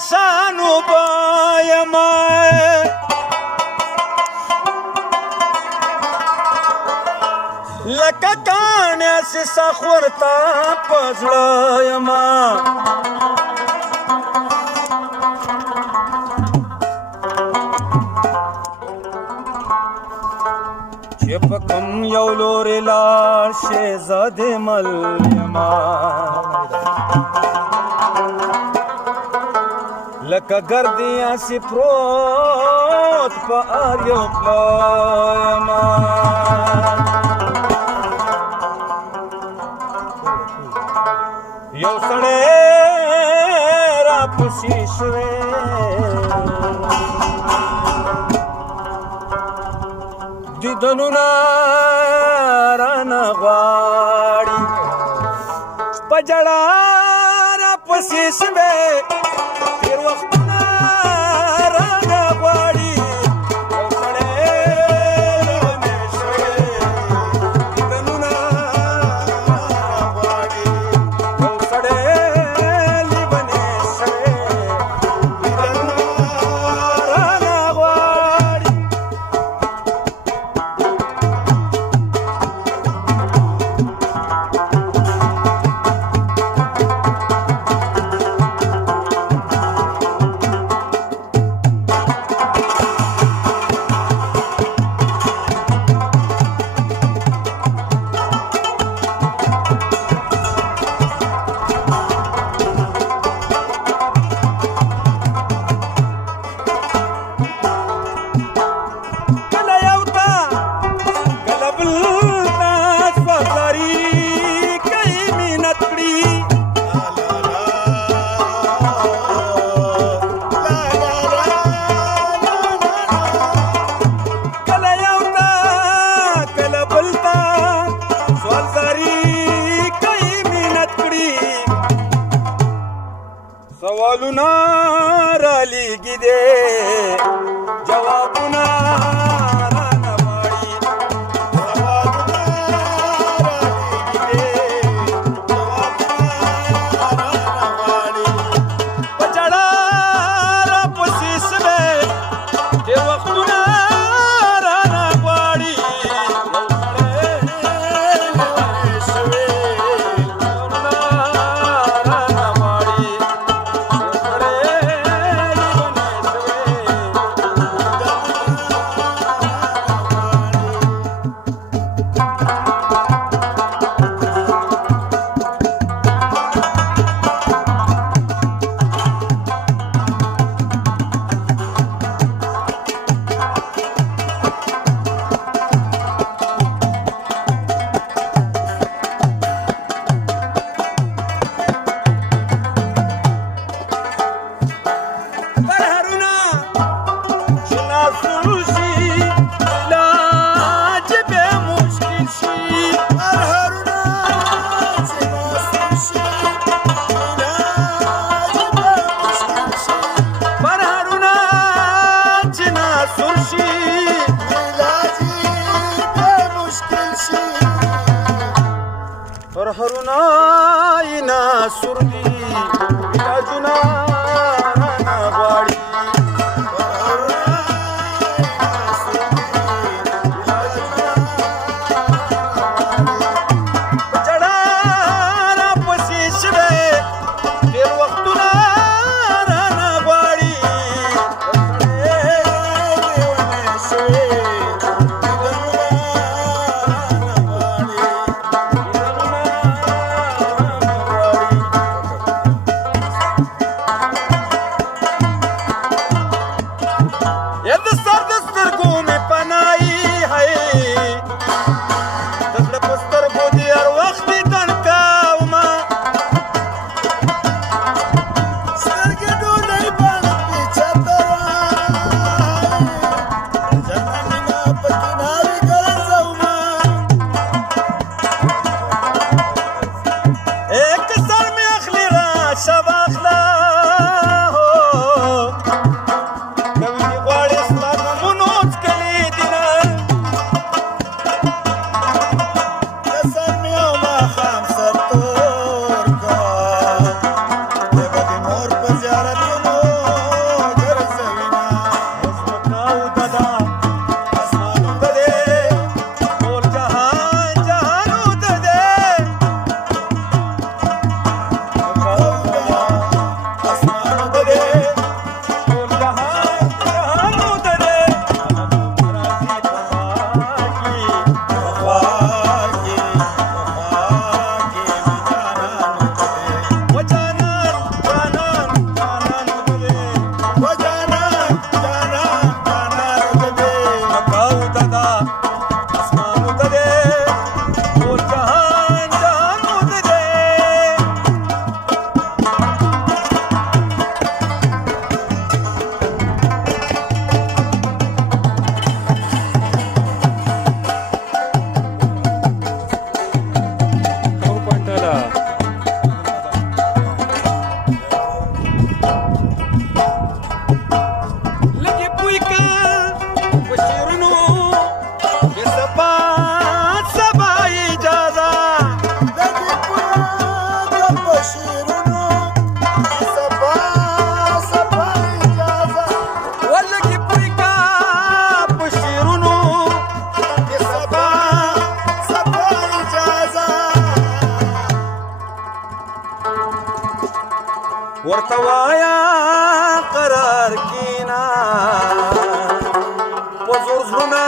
پریشانو بایم لکه کاڼی چې سخور ته په زړه یم چې په کوم یو لورې لاړ شې زه د مل یمه لکه ګردیا سي پروت په هر یو پله یمه یو سړی راپسې شوی دیدنونه رانه غواړي په ژړا راپسې شوی تېر وختونه رانه غواړي یو سړی لیونی شوی دیدنونه غواړي یو سړی لیونی شوی دیدنونه رانه غواړي سوالونه رالیږي دي جوابونه رانه غواړي سوالونه رالیږي دي جوابونه رانه غواړي په ژړا راپسې شوی تېر وختونه رانه غواړي یو سړی لیونی شوی دیدنونه رانه غواړي ورته وایا قرار کینا په زور زړونه